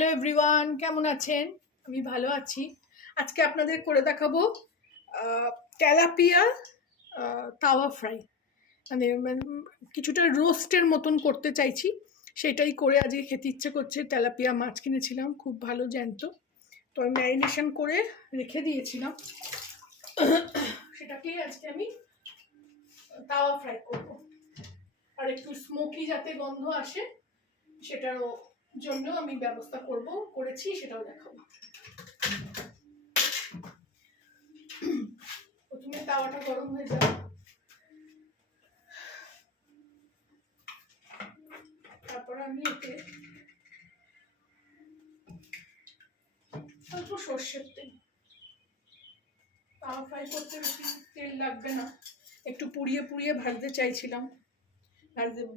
Hello everyone, কেমন আছেন? আমি ভালো আছি। আজকে আপনাদের করে দেখাবো তেলাপিয়া তাওয়া ফ্রাই। মানে কিছুটা রোস্টের মতন করতে চাইছি, সেটাই করে আজকে খেতে ইচ্ছে করছে। তেলাপিয়া মাছ কিনেছিলাম, খুব ভালো জ্যান্ত, তো আমি ম্যারিনেশন করে রেখে দিয়েছিলাম। সেটাকেই আজকে আমি তাওয়া ফ্রাই করব, আর একটু স্মোকি যাতে গন্ধ আসে সেটারও জন্য আমি ব্যবস্থা করেছি, সেটাও দেখাবো। প্রথমে তাওয়াটা গরম হয়ে যাবে, তারপর আমি এতে অল্প সর্ষের তেল, তাওয়া ফ্রাই করতে বেশি তেল লাগবে না, একটু পুড়িয়ে পুড়িয়ে ভাজতে চাইছিলাম,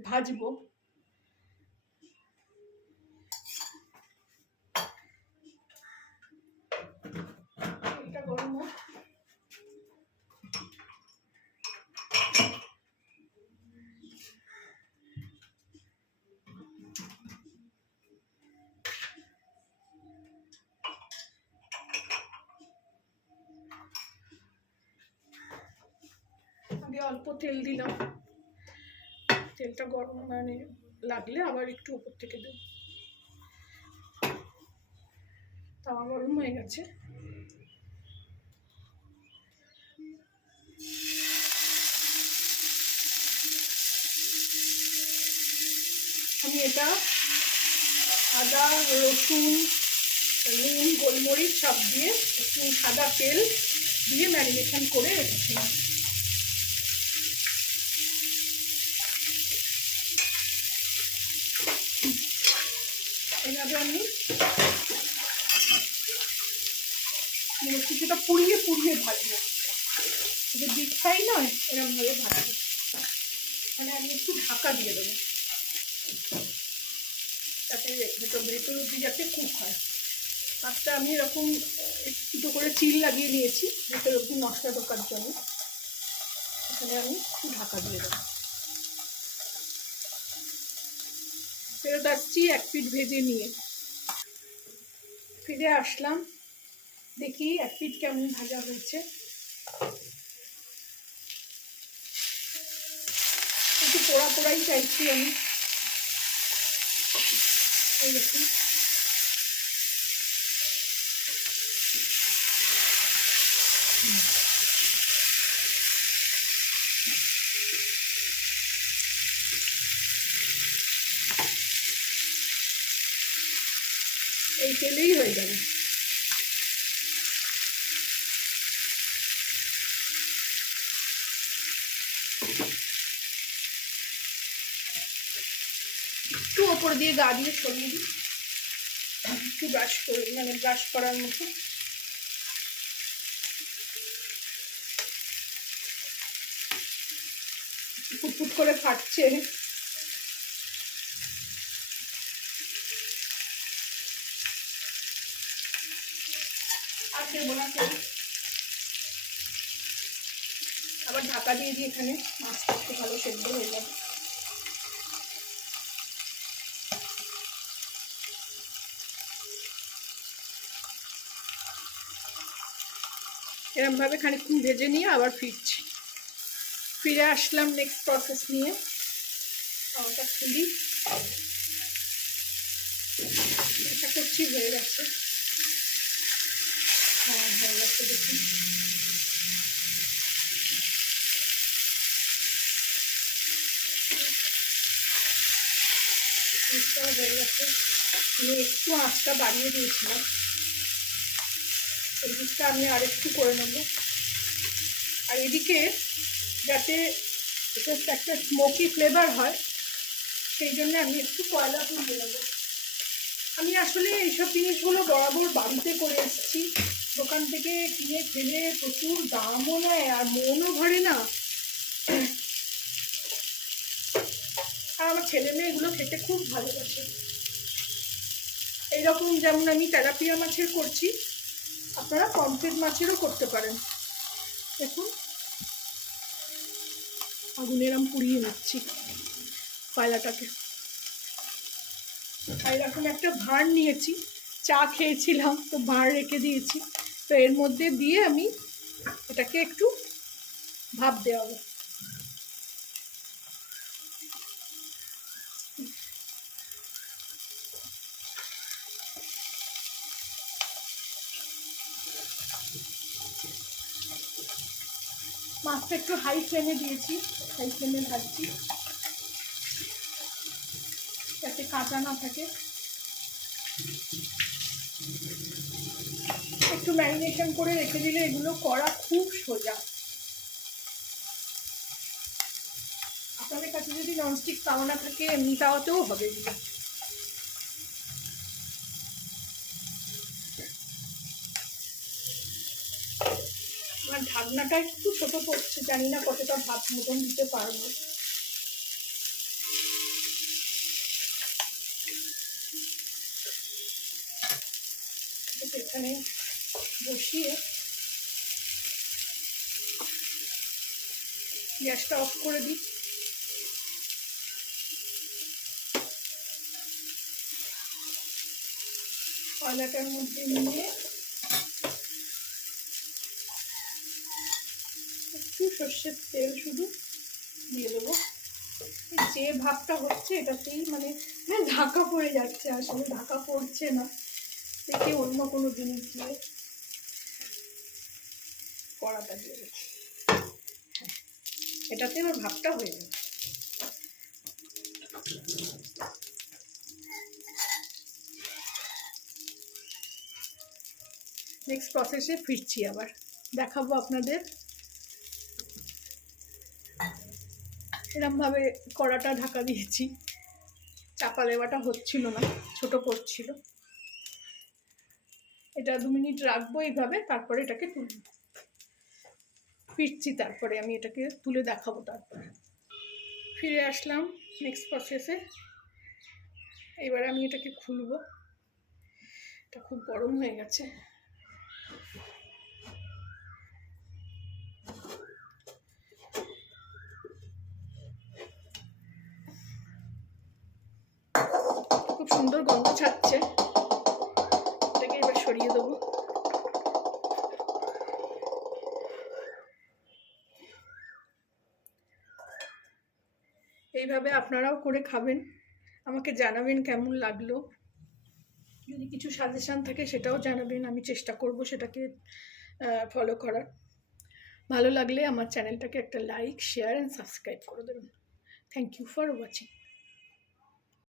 ভাজবো। এটা গরম হোক। আগে অল্প তেল দিলাম, তেলটা গরম মানে লাগলে আবার একটু উপর থেকে দেব। তাওয়া গরম হয়ে গেছে, আমি এটা আদা রসুন নুন গোলমরিচ সব দিয়ে একটু সাদা তেল দিয়ে ম্যারিনেশন করে রেখেছিলাম। এইভাবে আমি কিছুটা পুড়িয়ে পুড়িয়ে ভাজবো, যে ডিপ ফ্রাই নয়, এরকমভাবে ভাজবো। মানে আমি একটু ঢাকা দিয়ে দেবো যাতে ভেতর অব্দি যাতে কুক হয়। মাছটা আমি এরকম একটু করে চিল লাগিয়ে নিয়েছি ভেতর অব্দি মশলা ঢোকার জন্য। এখানে আমি একটু ঢাকা দিয়ে দেবো। ফেরত আসছি এক পিঠ ভেজে নিয়ে। ফিরে আসলাম, দেখি এক পিঠ কেমন ভাজা হয়েছে। একটু পোড়া পোড়াই চাইছি আমি। এই দেখুন, এই তেলেই হয়ে যাবে। একটু ওপর দিয়ে গা দিয়ে ছড়িয়ে দিই, একটু ব্রাশ করে, মানে ব্রাশ করার মতো। ফুটফুট করে ফাটছে। আর দেবো না তেল, আবার ঢাকা দিয়ে দিই। এখানে মাছটা একটু ভালো সেদ্ধ হয়ে যাবে। এরমভাবে খানিকক্ষণ ভেজে নিয়ে আবার ফিরে আসলাম নেক্সট প্রসেস নিয়ে। ওটা খুলি, আশা করছি হয়ে গেছে। হ্যাঁ, হয়ে গেছে, দেখুন। হয়ে গেছে, আমি একটু আঁচটা বাড়িয়ে দিয়েছিলাম, এই দিকটা আমি আর একটু করে নেব। আর এদিকে যাতে একটা স্মোকি ফ্লেভার হয়, সেই জন্য আমি একটু কয়লা তুলে নেবো। আমি আসলে এইসব জিনিসগুলো বরাবর বাড়িতে করে এসেছি, দোকান থেকে কিনে খেলে প্রচুর দামও নেয় আর মনও ভরে না। আর আমার ছেলে মেয়ে এগুলো খেতে খুব ভালোবাসে। এইরকম যেমন আমি তেলাপিয়া মাছের করছি, আপনারা পমফ্রেট মাছেরও করতে পারেন। দেখুন, আগুনে এরকম পুড়িয়ে নিচ্ছি কয়লাটাকে। আর এরকম একটা ভাঁড় নিয়েছি, চা খেয়েছিলাম, তো ভাঁড় রেখে দিয়েছি। তো এর মধ্যে দিয়ে আমি এটাকে একটু ভাপ দেওয়াবো। মাছটা একটু হাই ফ্লেমে দিয়েছি, হাই ফ্লেমে ভাজছি যাতে কাঁচা না থাকে। একটু ম্যারিনেশন করে রেখে দিলে এগুলো করা খুব সোজা। আপনাদের কাছে যদি ননস্টিক তাওয়া না থাকে এমনি তাওয়াতেও হবে এগুলো। আমার ঢাকনাটা একটু ছোট পড়ছে, জানি না কতটা ভাত মতন দিতে পারবো। এখানে বসিয়ে গ্যাসটা অফ করে দিই। কয়লাটার মধ্যে নিয়ে একটু সর্ষের তেল শুধু দিয়ে দেবো। যে ভাবটা হচ্ছে এটাতেই মানে ঢাকা পড়ে যাচ্ছে, আসলে ঢাকা পড়ছে না, দেখে অন্য কোনো জিনিস দিয়ে কড়াটা দিয়ে দিচ্ছি। এটাতে আমার ভাবটা হয়ে যাবে। নেক্সট প্রসেসে ফিরছি, আবার দেখাবো আপনাদের। এরমভাবে কড়াটা ঢাকা দিয়েছি, চাপা দেওয়াটা হচ্ছিল না, ছোট পড়ছিল। এটা 2 মিনিট রাখবো এইভাবে, তারপরে এটাকে তুলব। ফিরছি, তারপরে আমি এটাকে তুলে দেখাবো। তারপরে ফিরে আসলাম নেক্সট প্রসেসে। এবার আমি এটাকে খুলবো। এটা খুব গরম হয়ে গেছে। খুব সুন্দর গন্ধ ছাড়ছে, এটাকে এবার সরিয়ে দেবো। এইভাবে আপনারাও করে খাবেন, আমাকে জানাবেন কেমন লাগলো। যদি কিছু সাজেশান থাকে সেটাও জানাবেন, আমি চেষ্টা করব সেটাকে ফলো করার। ভালো লাগলে আমার চ্যানেলটাকে একটা লাইক, শেয়ার অ্যান্ড সাবস্ক্রাইব করে দেবেন। Thank you for watching.